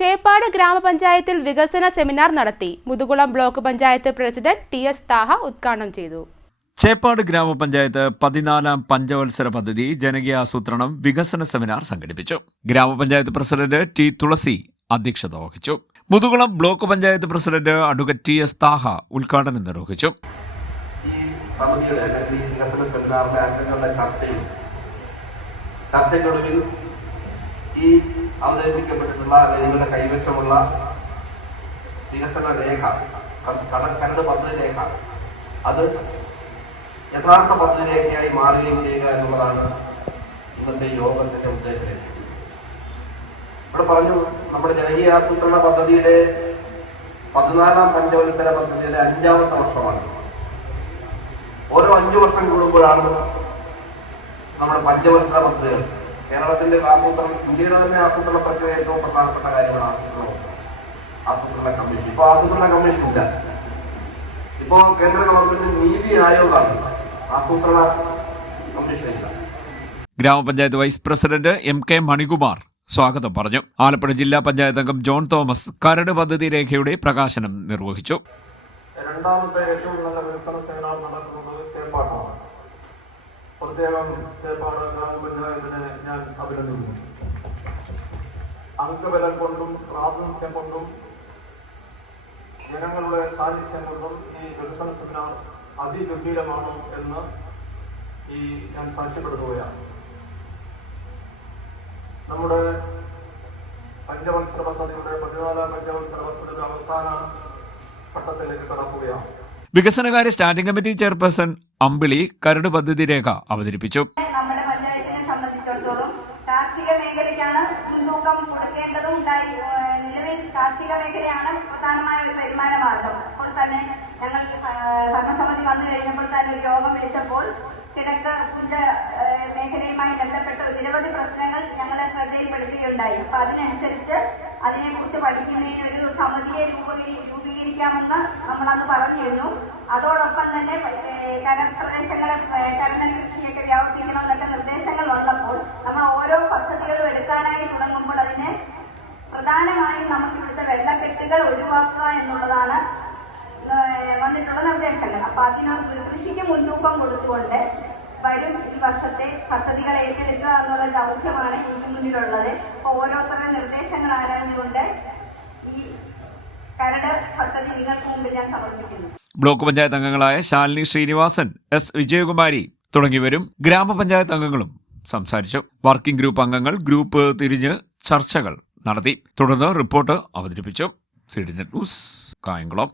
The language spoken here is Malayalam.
ചേപ്പാട് ഗ്രാമപഞ്ചായത്തിൽ വികസന സെമിനാർ നടത്തി. Muthukulam block panchayat president T S. Thaha ഉദ്ഘാടനം ചെയ്തു. ചേപ്പാട് ഗ്രാമപഞ്ചായത്ത് 14ാം പഞ്ചവത്സര പദ്ധതി ജനകീയ ആസൂത്രണം വികസന സെമിനാർ സംഘടിപ്പിച്ചു. ഗ്രാമപഞ്ചായത്ത് പ്രസിഡന്റ് ടി. തുളസി അധ്യക്ഷത വഹിച്ചു. Muthukulam block panchayat president advocate T S. Thaha ഉദ്ഘാടനം നിർവഹിച്ചു. ചർച്ചയ്ക്കൊടുവിൽ ഈ അവതരിപ്പിക്കപ്പെട്ടിട്ടുള്ള നിങ്ങളുടെ കൈവശമുള്ള വികസന രേഖ, കരട് പദ്ധതി രേഖ, അത് യഥാർത്ഥ പദ്ധതി രേഖയായി മാറുകയും ചെയ്യുക എന്നുള്ളതാണ് ഇന്നത്തെ യോഗത്തിന്റെ ഉദ്ദേശം. ഇവിടെ പറഞ്ഞു, നമ്മുടെ ജനകീയ ആസൂത്രണ പദ്ധതിയുടെ 14ാം പഞ്ചവത്സര പദ്ധതിയുടെ 5ാമത്തെ വർഷമാണ്. ഓരോ 5 വർഷം കൂടുമ്പോഴാണ് നമ്മുടെ പഞ്ചവത്സര പദ്ധതികൾ. കേരളത്തിന്റെ ആസൂത്രണം, ഇന്ത്യയുടെ തന്നെ ആസൂത്രണ പ്രക്രിയ ഏറ്റവും പ്രധാനപ്പെട്ട കാര്യമാണ് ആസൂത്രണ കമ്മീഷൻ. ഇപ്പൊ ആസൂത്രണ കമ്മീഷൻ ഇല്ല. ഇപ്പോ കേന്ദ്ര ഗവൺമെന്റ് നീതി ആയോഗമാണ്, ആസൂത്രണ കമ്മീഷൻ ഇല്ല. ഗ്രാമപഞ്ചായത്ത് വൈസ് പ്രസിഡന്റ് എം.കെ. മണികുമാർ സ്വാഗതം പറഞ്ഞു. ആലപ്പുഴ ജില്ലാ പഞ്ചായത്ത് അംഗം ജോൺ തോമസ് കരട് പദ്ധതി രേഖയുടെ പ്രകാശനം നിർവഹിച്ചു. രണ്ടാമത്തെ ഏറ്റവും നല്ല വികസന സെമിനാർ നടക്കുന്നത് ചേപ്പാട്ടാണ്. പ്രത്യേകം ചേപ്പാട് ഗ്രാമപഞ്ചായത്തിനെ ഞാൻ അഭിനന്ദിക്കുന്നു. അംഗബലം കൊണ്ടും പ്രാതിനിധ്യം കൊണ്ടും ജനങ്ങളുടെ സാന്നിധ്യം കൊണ്ടും ഈ വികസന സെമിനാർ അതിഗംഭീരമാണ് എന്ന് ഞാൻ സാക്ഷ്യപ്പെടുത്തുകയാണ്. നമ്മുടെ പഞ്ചവത്സര പദ്ധതിയുടെ 14ാം പഞ്ചവത്സര പദ്ധതിയുടെ അവസാന ഘട്ടത്തിലേക്ക് കടക്കുകയാണ്. വികസനകാര്യ സ്റ്റാൻഡിംഗ് കമ്മിറ്റി ചെയർപേഴ്സൺ അമ്പിളി കരട് പദ്ധതി രേഖ അവതരിപ്പിച്ചു. നമ്മുടെ പഞ്ചായത്തിനെ സംബന്ധിച്ചിടത്തോളം കാർഷിക മേഖലയ്ക്കാണ് മുൻതൂക്കം കൊടുക്കേണ്ടതും. നിലവിൽ കാർഷിക മേഖലയാണ് പ്രധാനമായ ഒരു വരുമാന മാർഗം. അപ്പോൾ തന്നെ ഞങ്ങൾ ഭരണസമിതി വന്നു കഴിഞ്ഞപ്പോൾ തന്നെ ഒരു യോഗം വിളിച്ചപ്പോൾ കിഴക്ക് പുഞ്ച മേഖലയുമായി ബന്ധപ്പെട്ട നിരവധി പ്രശ്നങ്ങൾ ഞങ്ങളെ ശ്രദ്ധയിൽപ്പെടുത്തുകയുണ്ടായി. അപ്പൊ അതിനനുസരിച്ച് അതിനെക്കുറിച്ച് പഠിക്കുന്നതിന് ഒരു സമിതിയെ രൂപീകരിക്കാമെന്ന് നമ്മളന്ന് പറഞ്ഞിരുന്നു. അതോടൊപ്പം തന്നെ കരപ്രദേശങ്ങളെ കരണ കൃഷിയൊക്കെ വ്യാപിപ്പിക്കണമെന്നൊക്കെ നിർദ്ദേശങ്ങൾ വന്നപ്പോൾ നമ്മൾ ഓരോ പദ്ധതികളും എടുക്കാനായി തുടങ്ങുമ്പോൾ അതിന് പ്രധാനമായും നമുക്ക് ഇവിടുത്തെ വെള്ളക്കെട്ടുകൾ ഒഴിവാക്കുക എന്നുള്ളതാണ് വന്നിട്ടുള്ള നിർദ്ദേശങ്ങൾ. അപ്പൊ കൃഷിക്ക് മുൻതൂക്കം കൊടുത്തുകൊണ്ട് വരും ഈ വർഷത്തെ പദ്ധതികൾ ഏറ്റെടുക്കുക എന്നുള്ള ദൗത്യമാണ് എനിക്ക് മുന്നിലുള്ളത്. അപ്പൊ ഓരോരുത്തരുടെ നിർദ്ദേശങ്ങൾ ആരാഞ്ഞുകൊണ്ട് ഈ കരട് പദ്ധതി നിങ്ങൾക്ക് മുമ്പിൽ ഞാൻ സമർപ്പിക്കുന്നു. ബ്ലോക്ക് പഞ്ചായത്ത് അംഗങ്ങളായ ശാലിനി ശ്രീനിവാസൻ, എസ് വിജയകുമാരി തുടങ്ങിയവരും ഗ്രാമപഞ്ചായത്ത് അംഗങ്ങളും സംസാരിച്ചു. വർക്കിംഗ് ഗ്രൂപ്പ് അംഗങ്ങൾ ഗ്രൂപ്പ് തിരിഞ്ഞ് ചർച്ചകൾ നടത്തി. തുടർന്ന് റിപ്പോർട്ട് അവതരിപ്പിച്ചു. CDNet news, Kayamkulam.